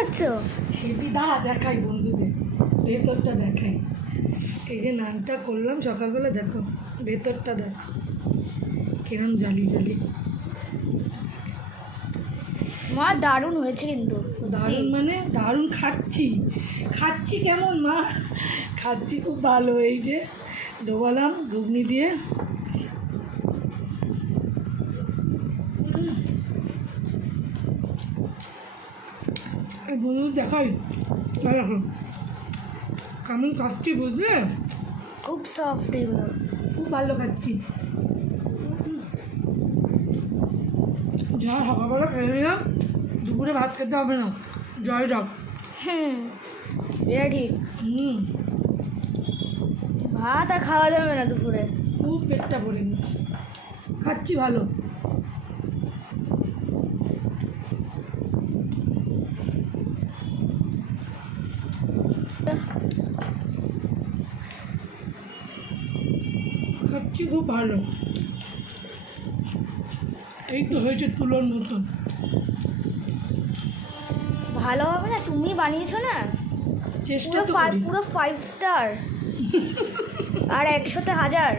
খাচ্ছ? হেবি, দাঁড়া দেখাই বন্ধুদের, ভেতরটা দেখাই। এই যে নানটা করলাম সকালবেলা, দেখো ভেতরটা দেখো কিরম জালি জালি। মা দারুণ হয়েছে কিন্তু। দারুণ মানে দারুণ, খাচ্ছি খাচ্ছি কেমন মা, খাচ্ছি খুব ভালো। এই যে ডোবালাম ঘুগনি দিয়ে, এই বন্ধু দেখাই, দেখো কেমন খাচ্ছি বুঝলে, খুব সফট এগুলো। খুব ভালো খাচ্ছি। যা সকালবেলা খেয়ে নিলাম, দুপুরে ভাত খেতে হবে না, জয় রাখ। এটা ঠিক। ভাত আর খাওয়া যাবে না দুপুরে, খুব পেটটা ভরে গেছে, খাচ্ছি ভালো। খাচ্ছি খুব ভালো। এই তো হয়েছে তুলোর মতন। ভালো হবে না, তুমি বানিয়েছো না, চেষ্টা তো পুরো 5 স্টার আর 100-তে 1000।